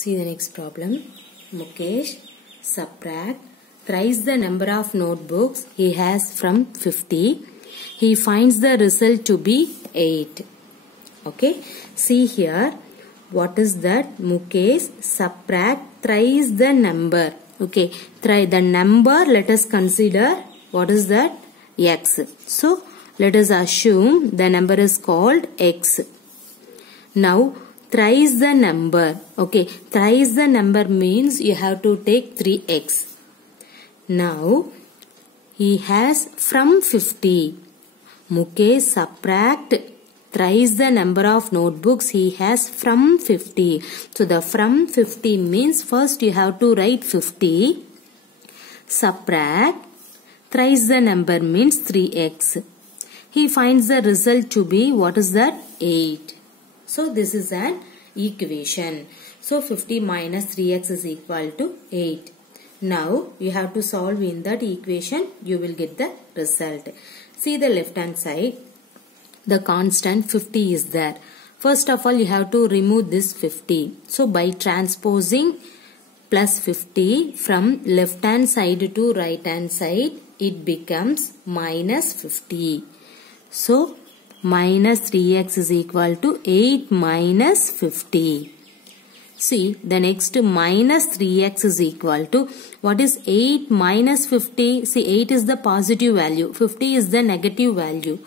See the next problem. Mukesh subtract thrice the number of notebooks he has from 50. He finds the result to be 8. Okay. See here. What is that? Mukesh subtract thrice the number. Okay. Try the number. Let us consider. What is that? X. So let us assume the number is called X. Now thrice the number. Okay. Thrice the number means you have to take 3x. Now he has from 50. Mukesh subtract thrice the number of notebooks he has from 50. So the from 50 means first you have to write 50. Subtract thrice the number means 3x. He finds the result to be, what is that? 8. So this is an equation. So 50 minus 3x is equal to 8. Now you have to solve in that equation. You will get the result. See the left hand side. The constant 50 is there. First of all you have to remove this 50. So by transposing plus 50 from left hand side to right hand side, it becomes minus 50. So minus 3x is equal to 8 minus 50. See the next minus 3x is equal to, what is 8 minus 50? See 8 is the positive value, 50 is the negative value.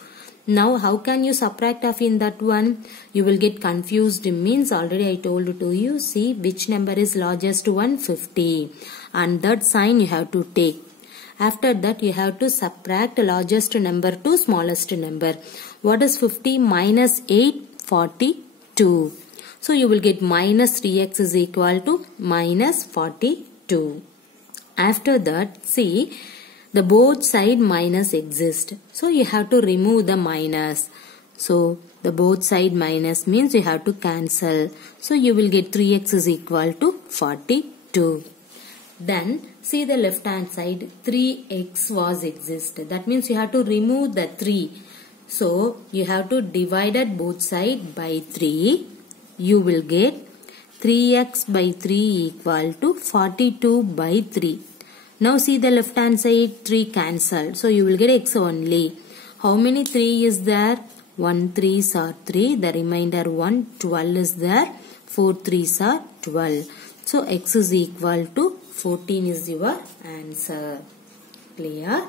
Now how can you subtract off in that one? You will get confused, means already I told to you. See which number is largest one? 50. And that sign you have to take. After that you have to subtract largest number to smallest number. What is 50 minus 8? 42. So you will get minus 3x is equal to minus 42. After that, see the both side minus exist. So you have to remove the minus. So the both side minus means you have to cancel. So you will get 3x is equal to 42. Then see the left hand side, 3x was exist. That means you have to remove the 3. So you have to divide both side by 3. You will get 3x by 3 equal to 42 by 3. Now see the left hand side, 3 cancelled. So you will get x only. How many 3 is there? 1 3s are 3. The remainder 1, 12 is there. 4 3s are 12. So x is equal to 14 is your answer. Clear?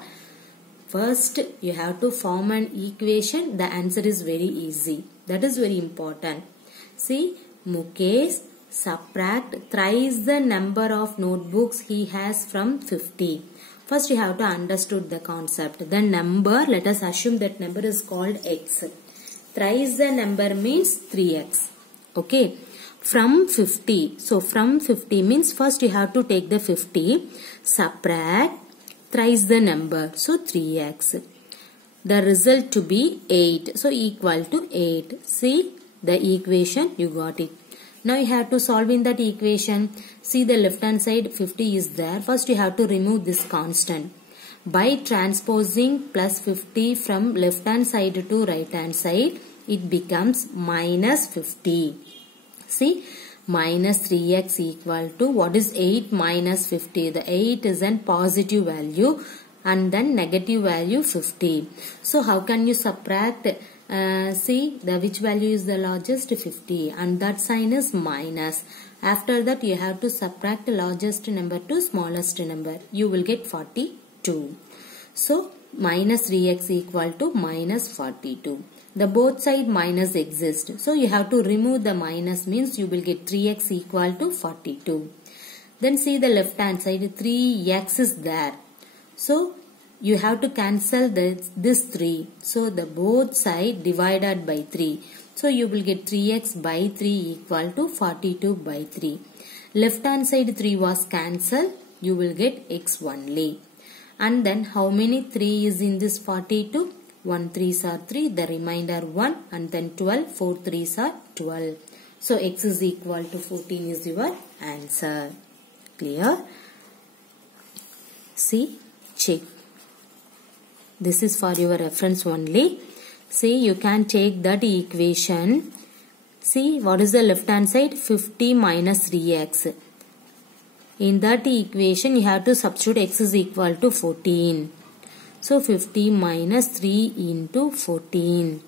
First you have to form an equation. The answer is very easy. That is very important. See, Mukesh subtract thrice the number of notebooks he has from 50. First you have to understood the concept. The number, let us assume that number is called x. Thrice the number means 3x. Okay. From 50. So from 50 means first you have to take the 50. Subtract thrice the number. So 3x. The result to be 8. So equal to 8. See the equation, you got it. Now you have to solve in that equation. See the left hand side 50 is there. First you have to remove this constant. By transposing plus 50 from left hand side to right hand side, it becomes minus 50. See, minus 3x equal to, what is 8 minus 50? The 8 is a positive value and then negative value 50. So how can you subtract? See the which value is the largest? 50, and that sign is minus. After that you have to subtract the largest number to smallest number. You will get 42. So minus 3x equal to minus 42. The both side minus exist. So you have to remove the minus, means you will get 3x equal to 42. Then see the left hand side, 3x is there. So you have to cancel this 3. So the both side divided by 3. So you will get 3x by 3 equal to 42 by 3. Left hand side 3 was cancelled. You will get x only. And then how many 3 is in this 42? 1 3s are 3. The remainder 1 and then 12. 4 3s are 12. So x is equal to 14 is your answer. Clear? See, check. This is for your reference only. See, you can take that equation See, what is the left hand side? 50 minus 3x. In that equation, you have to substitute x is equal to 14. So, 50 minus 3 into 14.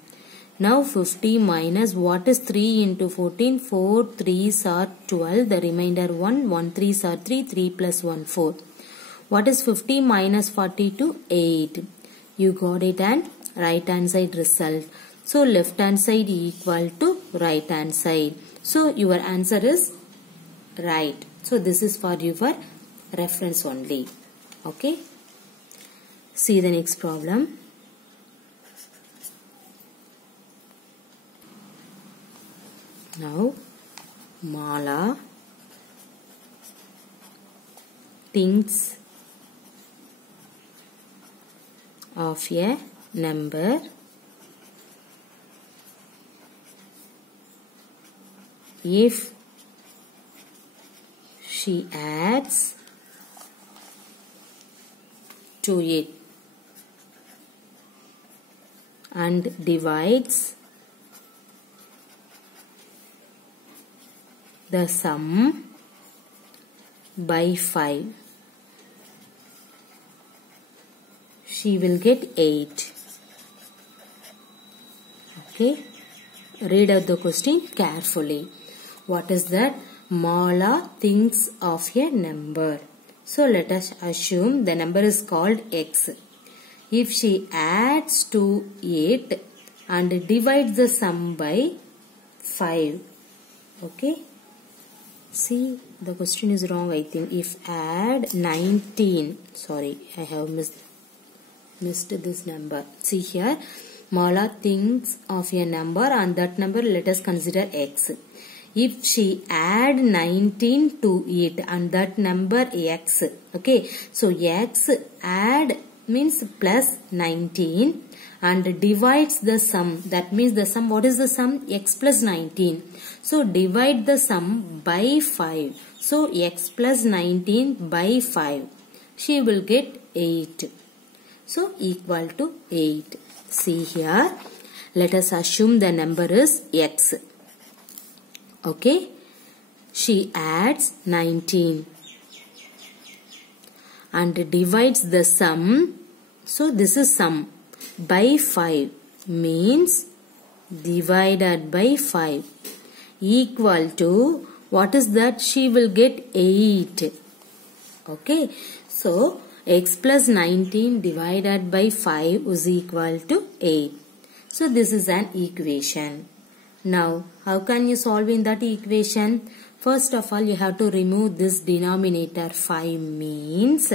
Now, 50 minus what is 3 into 14? 4 3s are 12. The remainder 1. 1 3s are 3. 3 plus 1 4. What is 50 minus 42? 8. You got it, and right hand side result. So, left hand side equal to right hand side. So, your answer is right. So, this is for your reference only. Okay. See the next problem. Now, Mala thinks of a number if she adds to it and divides the sum by 5. She will get 8. Okay. Read out the question carefully. What is that? Mala thinks of a number. So let us assume the number is called x. If she adds to it and divides the sum by 5. Okay. See, the question is wrong, I think. If add 19. Sorry, I have missed this number. See here. Mala thinks of a number, and that number let us consider x. If she add 19 to it and that number x. Okay. So, x add means plus 19 and divides the sum. That means the sum, what is the sum? X plus 19. So, divide the sum by 5. So, x plus 19 by 5. She will get 8. So, equal to 8. See here. Let us assume the number is x. Okay. She adds 19 and divides the sum. So, this is sum by 5 means divided by 5 equal to, what is that? She will get 8. Okay. So, x plus 19 divided by 5 is equal to 8. So, this is an equation. Now, how can you solve in that equation? First of all, you have to remove this denominator. 5 means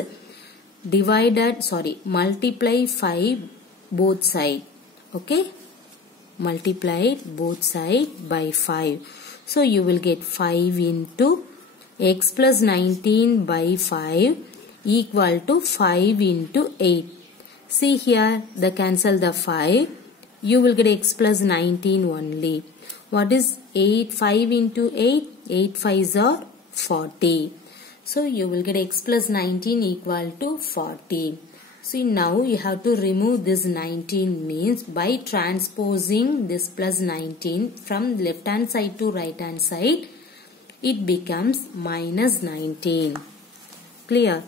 multiply 5 both side. Okay. Multiply both side by 5. So, you will get 5 into x plus 19 by 5 equal to 5 into 8. See here, cancel the 5. You will get x plus 19 only. What is 8? 5 into 8? 8 5s are 40. So, you will get x plus 19 equal to 40. See, now you have to remove this 19 means by transposing this plus 19 from left hand side to right hand side, it becomes minus 19. Clear?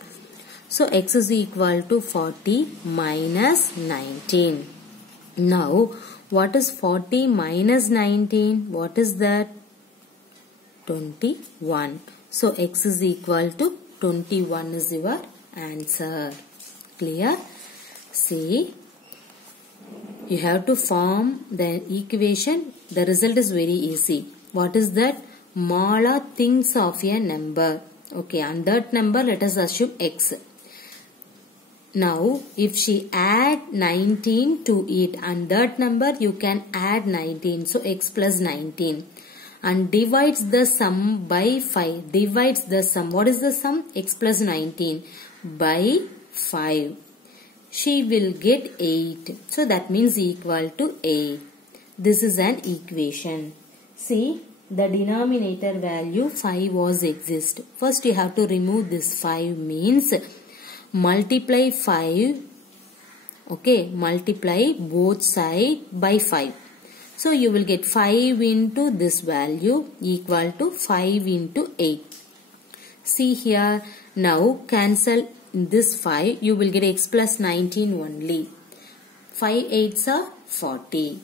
So, x is equal to 40 minus 19. Now, what is 40 minus 19? What is that? 21. So, x is equal to 21 is your answer. Clear? See, you have to form the equation. The result is very easy. What is that? Mala thinks of a number. Okay, and that number let us assume x. Now, if she add 19 to it and that number you can add 19. So, x plus 19. And divides the sum by 5. Divides the sum. What is the sum? X plus 19 by 5. She will get 8. So, that means equal to 8. This is an equation. See, the denominator value 5 was exist. First, you have to remove this 5 means multiply 5, okay, multiply both side by 5. So you will get 5 into this value equal to 5 into 8. See here, now cancel this 5, you will get x plus 19 only. 5 8s are 40.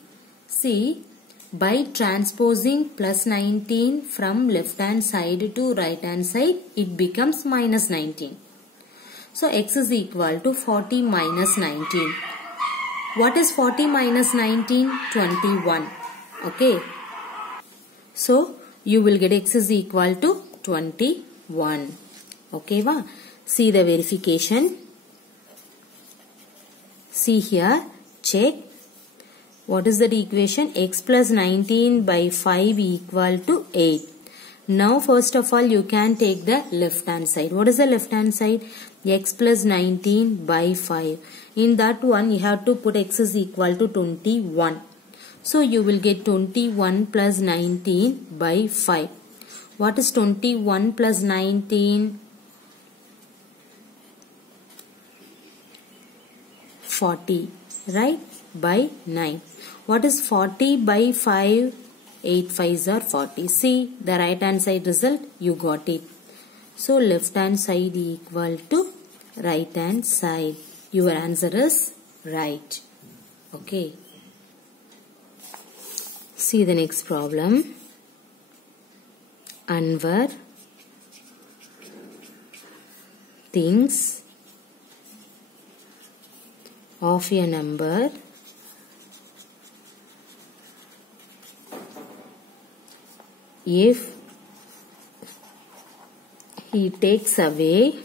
See, by transposing plus 19 from left hand side to right hand side, it becomes minus 19. So x is equal to 40 minus 19. What is 40 minus 19? 21. Okay. So you will get x is equal to 21. Okay, va? See the verification. See here, check. What is that equation? X plus 19 by 5 equal to 8. Now first of all you can take the left hand side. What is the left hand side? X plus 19 by 5. In that one you have to put x is equal to 21. So you will get 21 plus 19 by 5. What is 21 plus 19? 40, right? By 9. What is 40 by 5? 8 5s are 40. See the right hand side result, you got it. So left hand side equal to right hand side. Your answer is right. Okay. See the next problem. Anwar thinks of a number if he takes away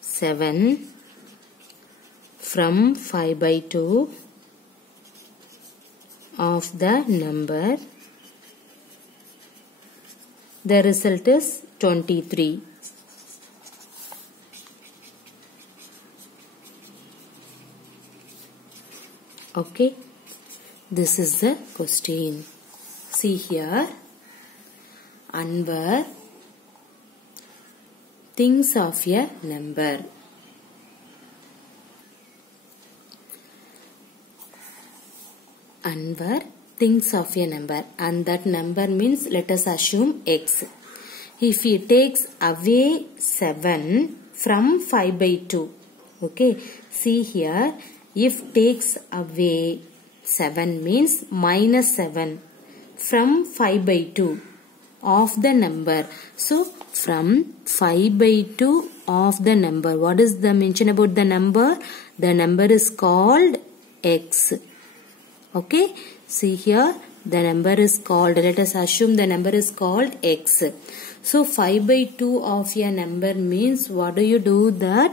seven from 5 by 2 of the number, the result is 23. Okay, this is the question. See here, Anwar thinks of a number. Anwar thinks of a number, and that number means, let us assume x. If he takes away 7 from 5 by 2, okay, see here, if takes away 7 means minus 7 from 5 by 2 of the number. So from 5 by 2 of the number, what is the mention about the number? The number is called x. Okay, see here, the number is called, let us assume the number is called x. So 5 by 2 of a number means, what do you do that?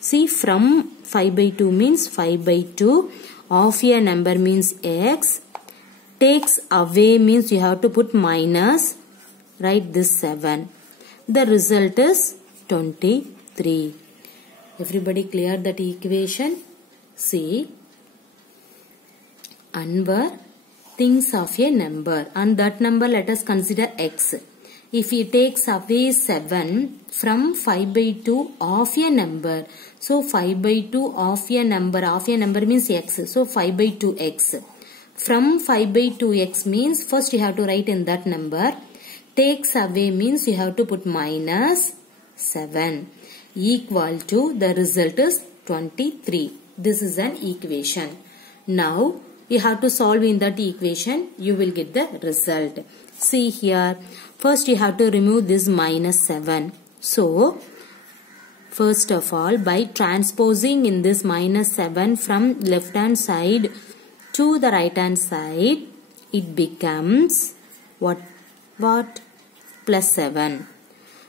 See, from 5 by 2 means 5 by 2 of a number means x. Takes away means you have to put minus, write this 7. The result is 23. Everybody clear that equation? See, Anwar thinks of a number, and that number let us consider x. If he takes away 7 from 5 by 2 of a number, so 5 by 2 of a number means x, so 5 by 2x. From 5 by 2x means, first you have to write in that number. Takes away means you have to put minus 7 equal to, the result is 23. This is an equation. Now you have to solve in that equation, you will get the result. See here, first you have to remove this minus 7. So first of all, by transposing in this minus 7 from left hand side to the right hand side, it becomes what? Plus 7.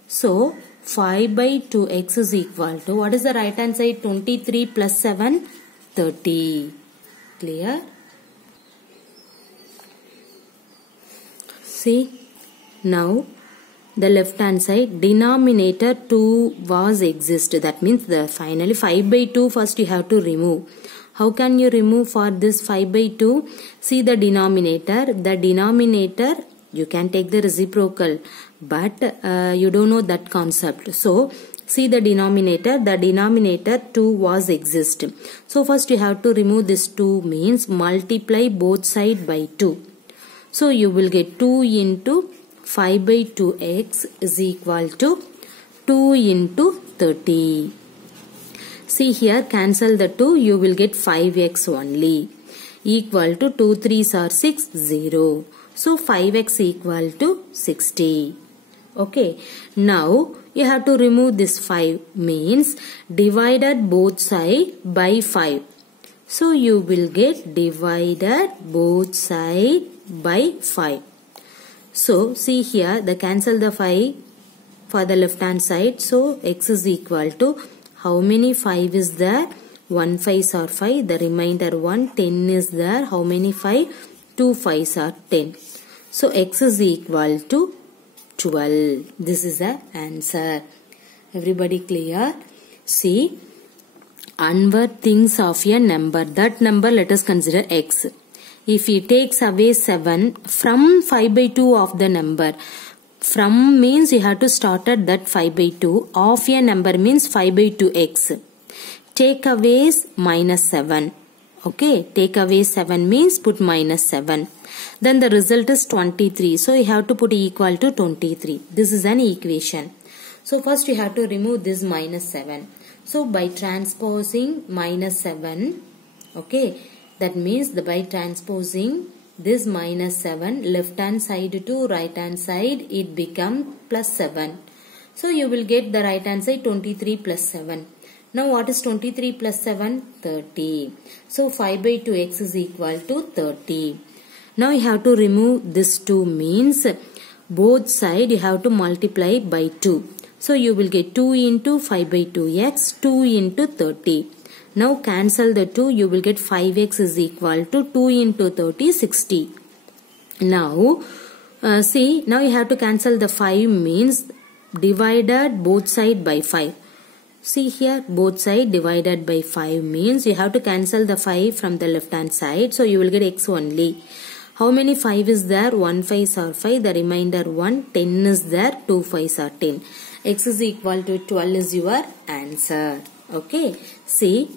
So 5 by 2x is equal to, what is the right hand side? 23 plus 7, 30. Clear? See, now the left hand side, denominator 2 was exist. That means the finally 5 by 2 first you have to remove. How can you remove for this 5 by 2? See the denominator. The denominator, you can take the reciprocal, but you don't know that concept. So See the denominator 2 was exist. So first you have to remove this 2 means multiply both side by 2. So you will get 2 into 5 by 2x is equal to 2 into 30. See here, cancel the 2, you will get 5x only. Equal to 2 3s are 6, 0. So 5x equal to 60. Okay. Now you have to remove this 5 means divided both side by 5. So you will get divided both side by 5. So see here, the cancel the 5 for the left hand side. So x is equal to how many 5 is there? 1 5s are 5. The remainder 1. 10 is there. How many 5? 2 5s are 10. So x is equal to 12. This is the answer. Everybody clear? See, onward things of a number. That number let us consider x. If he takes away 7 from 5 by 2 of the number. From means you have to start at that 5 by 2. Of a number means 5 by 2x. Take away minus 7. Okay. Take away 7 means put minus 7. Then the result is 23. So you have to put equal to 23. This is an equation. So first you have to remove this minus 7. So by transposing minus 7. Okay. That means by transposing this minus 7 left hand side to right hand side, it becomes plus 7. So you will get the right hand side 23 plus 7. Now what is 23 plus 7? 30. So 5 by 2x is equal to 30. Now you have to remove this 2 means both side you have to multiply by 2. So you will get 2 into 5 by 2x, 2 into 30. Now cancel the 2, you will get 5x is equal to 2 into 30, 60. Now, see, now you have to cancel the 5 means divided both side by 5. See here, both side divided by 5 means you have to cancel the 5 from the left hand side. So you will get x only. How many 5 is there? 1 5s are 5, the remainder 1, 10 is there, 2 5s are 10. X is equal to 12 is your answer. Okay, see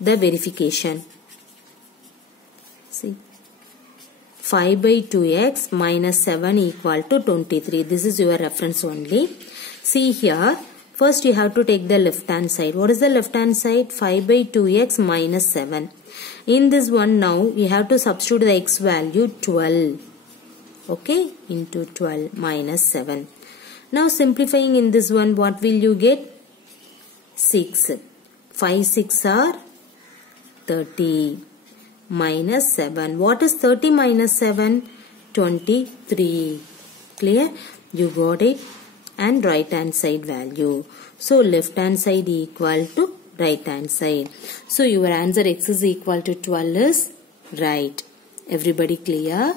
the verification. See, 5 by 2x minus 7 equal to 23. This is your reference only. See here, first you have to take the left hand side. What is the left hand side? 5 by 2x minus 7. In this one now, you have to substitute the x value 12. Okay, into 12 minus 7. Now simplifying in this one, what will you get? 6. 5 6 are 30 minus 7. What is 30 minus 7? 23. Clear? You got it. And right hand side value. So left hand side equal to right hand side. So your answer x is equal to 12 is right. Everybody clear?